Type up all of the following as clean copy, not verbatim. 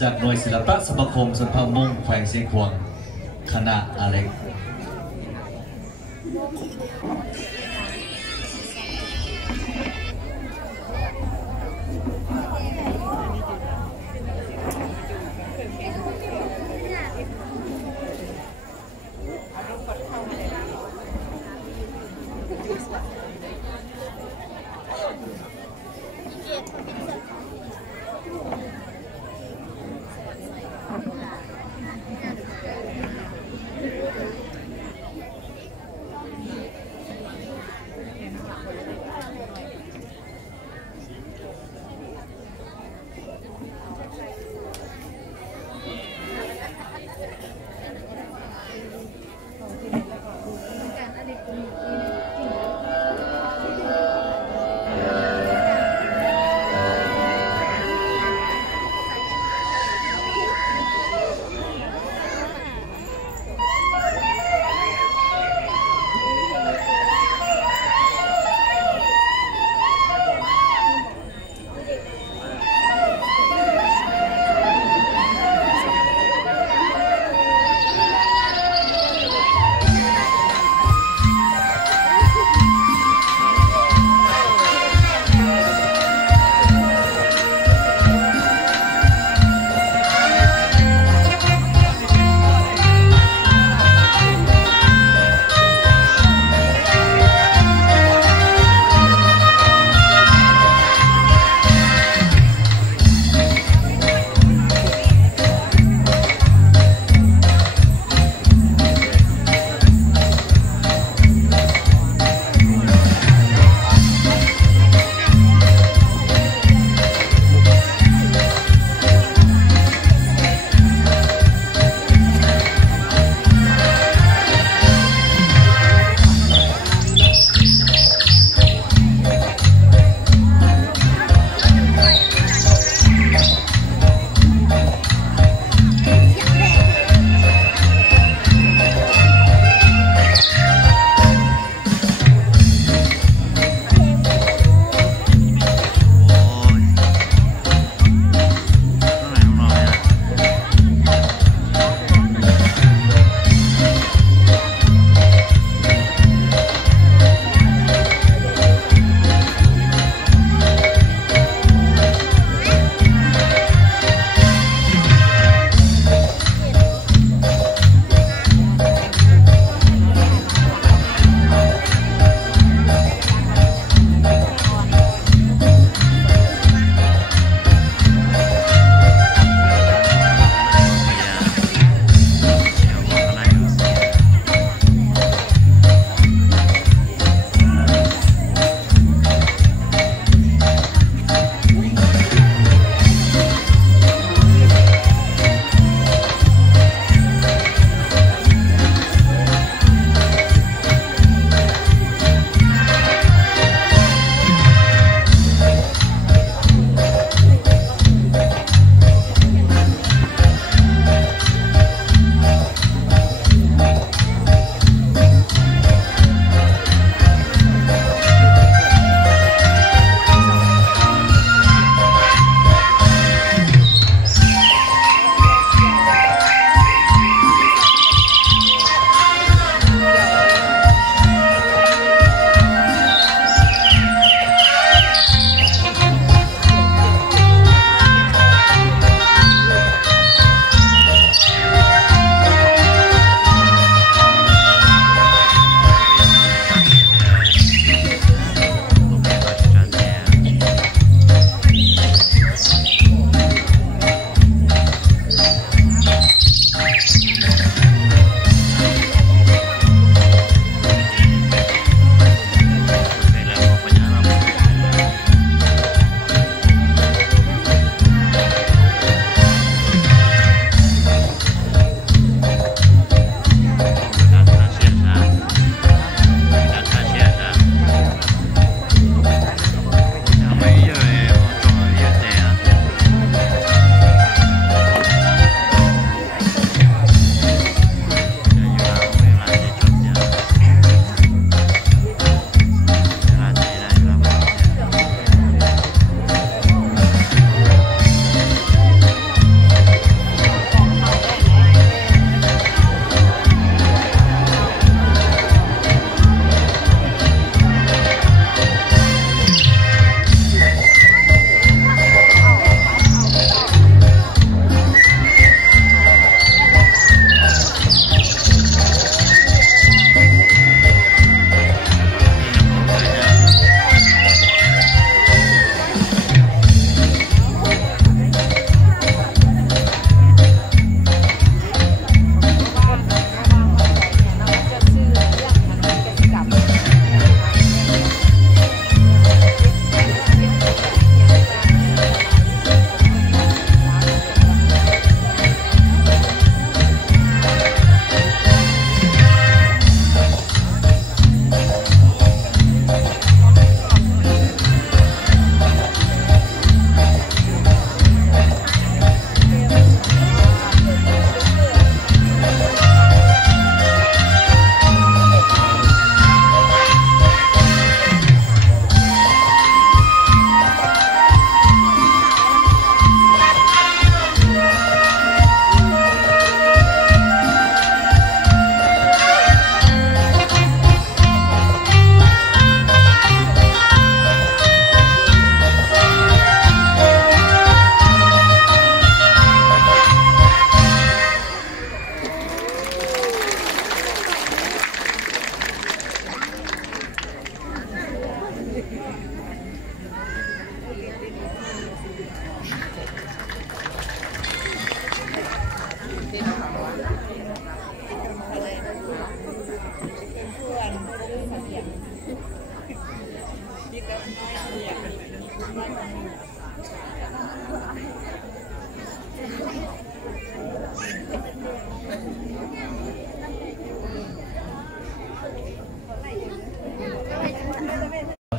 จากหน่วยศิลปะสมาคมสวนพังมุ่งแขวงเสียงขวงคณะอเล็ก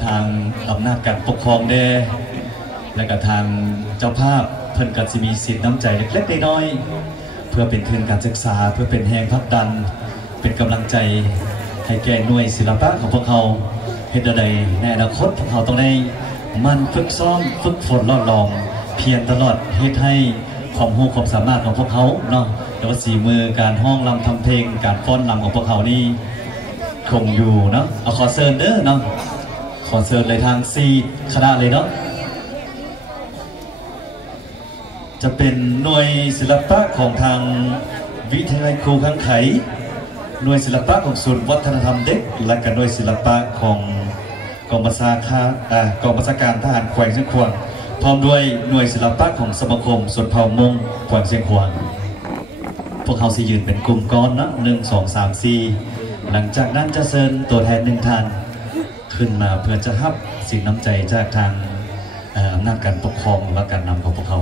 ทางอำนาจการปกครองได้และก็ทางเจ้าภาพเพิ่นก็สิมีสิทธิ์น้ำใจเล็กๆน้อยๆเพื่อเป็นทุนการศึกษาเพื่อเป็นแรงผลักดันเป็นกำลังใจให้แก่หน่วยศิลปะของพวกเขาเฮ็ดใดในอนาคตพวกเขาต้องได้มันฝึกซ้อมฝึกฝนลองเพียรตลอดเฮ็ดให้ความรู้ความสามารถของพวกเขาเนาะแต่ว่าสีมือการห้องรำทำเพลงการฟ้อนรำของพวกเขานี่คงอยู่เนาะเอาขอเชิญเด้อเนาะขอเชิญเลยทาง4คณะเลยเนาะจะเป็นหน่วยศิลปะของทางวิทยาลัยครูขังไขหน่วยศิลปะของศูนย์วัฒนธรรมเด็กและก็หน่วยศิลปะของกองบัญชาการทหารแขวงเชียงขวางพร้อมด้วยหน่วยศิลปะของสมาคมส่วนเผ่ามงแขวงเชียงขวางพวกเขาสิยืนเป็นกลุ่มก้อนนะ1 2 3 4หลังจากนั้นจะเชิญตัวแทน1 ท่านขึ้นมาเพื่อจะรับสิ่งน้ำใจจากทางอำนาจการปกครองและการนำของพวกเขา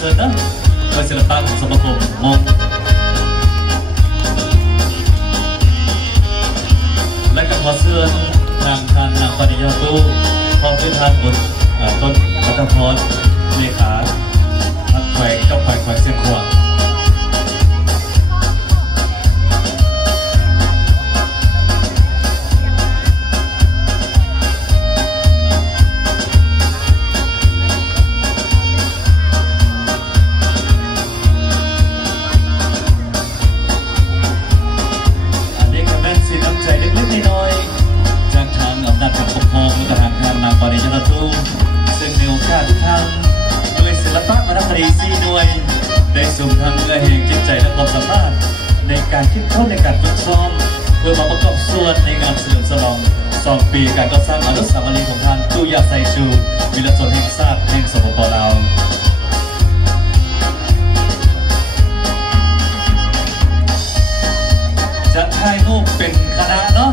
เชิญนะโดยศิลปะของสมาคมมงและก็ขอเชิญทางท่านนางปริยาตูพร้อมด้วยท่านบุญต้นรัตพรเลขาทัพแขวงเจ้าแขวงเชียงขวางซึ่งในโอกาสทุกครั้งโดยศิลปะวรรณคดี4 หน่วยได้สุ่มทั้งเงื่อแห่งจิตใจและความสามารถในการคิดค้นในการฝึกซ้อมเพื่อมาประกอบส่วนในงานเฉลิมฉลอง2 ปีการก่อสร้างอนุสาวรีย์ของท่านตู้ยาไซจูวีรชนแห่งชาติแห่งสปป.ลาวจะถ่ายรูปเป็นคณะเนาะ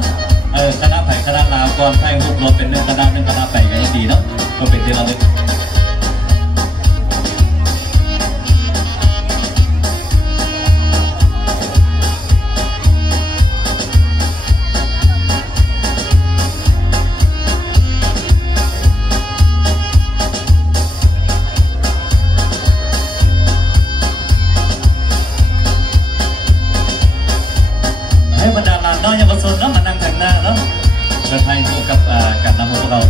คณะไผ่คณะลาวก่อนไผ่รูปรวมเป็น1 คณะไปกันยังดีเนาะก็เป็นที่เราเลยให้บรรดาลานน้อยยังประสนเนาะมานั่งทางหน้าเนาะจะให้พวกกับการนำพวกเรา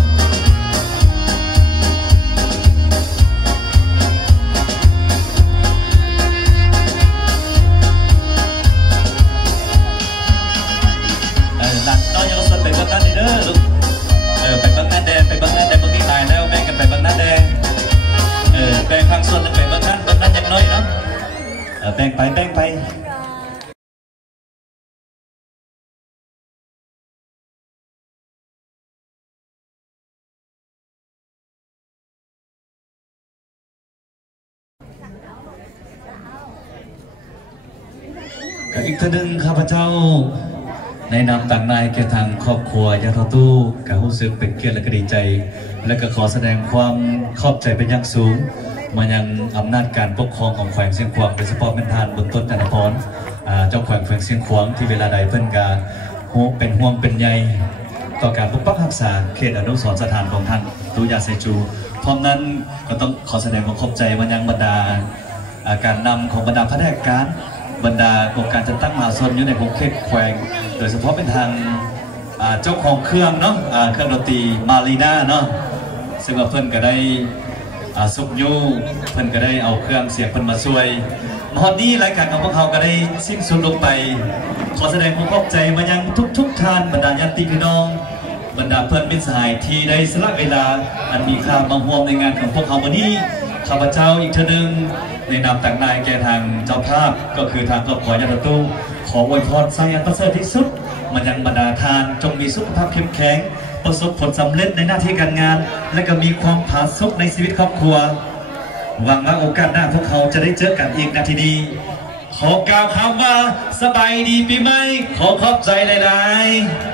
หลังน้อยยังสดไปบ้างนั่นเด้อลูกไปบ้างนั่นแดงไปบ้างนั่นแดงบางทีตายแล้วแบ่งกันไปบ้างนั่นแดงแบ่งข้างส่วนไปบ้างนั่นยังน้อยเนาะแบ่งไปอีกท่านหนึ่งข้าพเจ้าในนามต่างนายแก่ทางครอบครัวยาทอตู้กับรู้สึกเป็นเกียรติและก็ดีใจและก็ขอแสดงความขอบใจเป็นอย่างสูงมายังอำนาจการปกครองของแขวงเชียงขวางโดยเฉพาะเป็นทานบนต้นจันทพรเจ้าแขวงเชียงขวางที่เวลาใดเพิ่นกาเป็นห่วงเป็นใยต่อการปกปักรักษาเขตอนุสรณ์สถานของท่านตู้ยาไซจูพร้อมนั้นก็ต้องขอแสดงความขอบใจมายังบรรดาการนำของบรรดาพนักงานบรรดาโครงการจัดตั้งมหาชนอยู่ในเขตแขวงโดยเฉพาะเป็นทางเจ้าของเครื่องเนาะเครื่องดนตรีมารีนาเนาะซึ่งเพิ่นก็ได้ซุกยูเพิ่นก็ได้เอาเครื่องเสียงเพิ่นมาช่วยมอนี้รายการของพวกเขาก็ได้สิ้นสุดลงไปขอแสดงความขอบใจมายังทุกท่านบรรดาญาติพี่น้องบรรดาเพื่อนมิตรสหายที่ได้สละเวลาอันมีค่ามาร่วมในงานของพวกเขาวันนี้ข้าพเจ้าอีกทีหนึ่งในนามต่างนายแก่ทางเจ้าภาพก็คือทางครอบครัวยาทตู้ขออวยพรสายันประเสริฐที่สุดมายังบรรดาทานจงมีสุขภาพเข้มแข็งประสบผลสำเร็จในหน้าที่การงานและก็มีความผาสุกในชีวิตครอบครัวหวังว่าโอกาสหน้าพวกเขาจะได้เจอกันอีกนาทีนี้ข ขอกล่าวคำว่าสบายดีปีใหม่ขอขอบใจหลายๆ